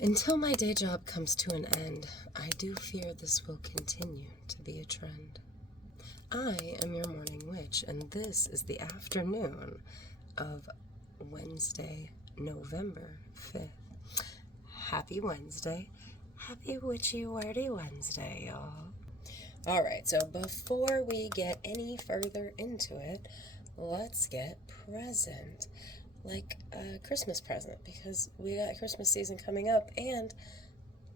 Until my day job comes to an end, I do fear this will continue to be a trend. I am your morning witch, and this is the afternoon of Wednesday, November 5th. Happy Wednesday. Happy Witchy Wordy Wednesday, y'all. Alright, so before we get any further into it, let's get present. Like a Christmas present, because we got Christmas season coming up, and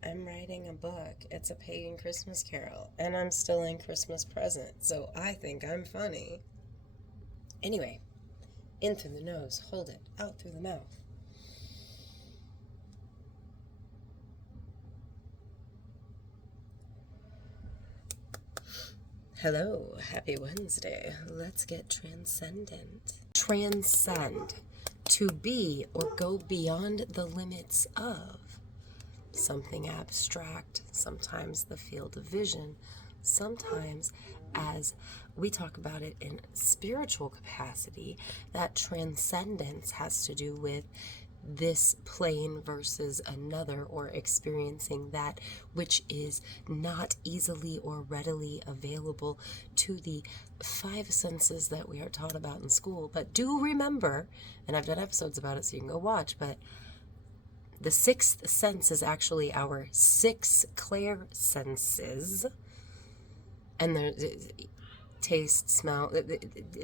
I'm writing a book. It's a pagan Christmas carol, and I'm still in Christmas present, so I think I'm funny. Anyway, in through the nose, hold it, out through the mouth. Hello, happy Wednesday. Let's get transcendent. Transcend. To be or go beyond the limits of something abstract, sometimes the field of vision, sometimes as we talk about it in spiritual capacity, that transcendence has to do with this plane versus another, or experiencing that which is not easily or readily available to the five senses that we are taught about in school. But do remember, and I've done episodes about it so you can go watch, but the sixth sense is actually our six clair senses, and there's taste, smell,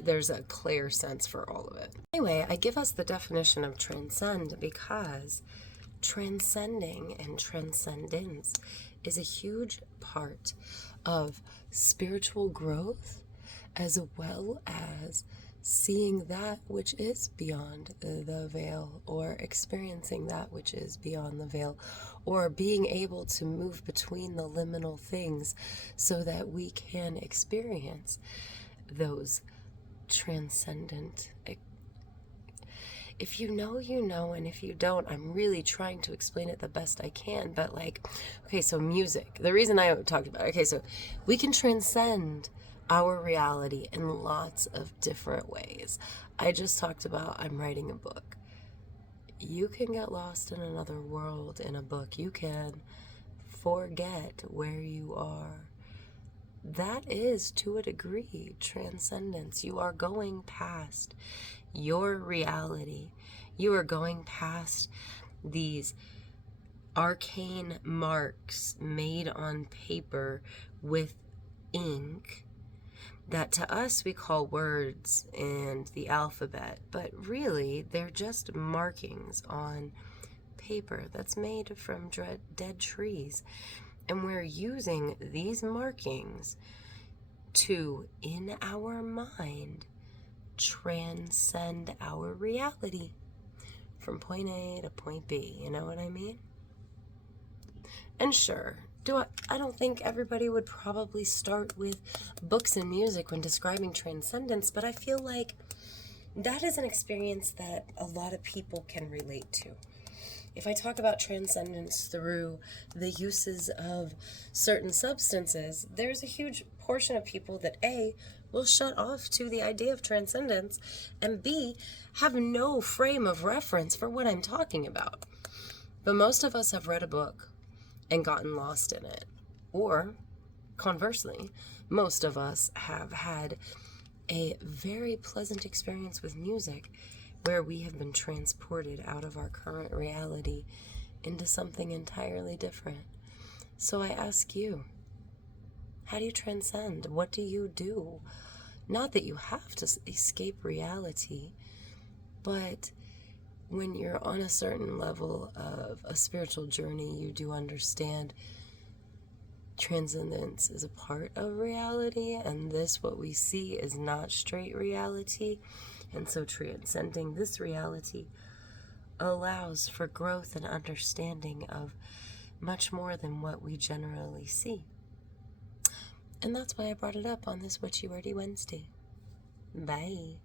there's a clair sense for all of it. Anyway, I give us the definition of transcend because transcending and transcendence is a huge part of spiritual growth, as well as seeing that which is beyond the veil, or experiencing that which is beyond the veil, or being able to move between the liminal things so that we can experience those transcendent. If you know, you know, and if you don't, I'm really trying to explain it the best I can. But okay, so music, the reason I talked about it, okay, so we can transcend our reality in lots of different ways. I just talked about I'm writing a book. You can get lost in another world in a book. You can forget where you are. That is, to a degree, transcendence. You are going past your reality. You are going past these arcane marks made on paper with ink that to us we call words and the alphabet, but really they're just markings on paper that's made from dead trees. And we're using these markings to, in our mind, transcend our reality from point A to point B. You know what I mean? And sure, I don't think everybody would probably start with books and music when describing transcendence, but I feel like that is an experience that a lot of people can relate to. If I talk about transcendence through the uses of certain substances, there's a huge portion of people that A, will shut off to the idea of transcendence, and B, have no frame of reference for what I'm talking about. But most of us have read a book and gotten lost in it. Or, conversely, most of us have had a very pleasant experience with music where we have been transported out of our current reality into something entirely different. So I ask you, how do you transcend? What do you do? Not that you have to escape reality, but when you're on a certain level of a spiritual journey, you do understand transcendence is a part of reality, and this, what we see, is not straight reality. And so transcending this reality allows for growth and understanding of much more than what we generally see. And that's why I brought it up on this Witchy Wordy Wednesday. Bye.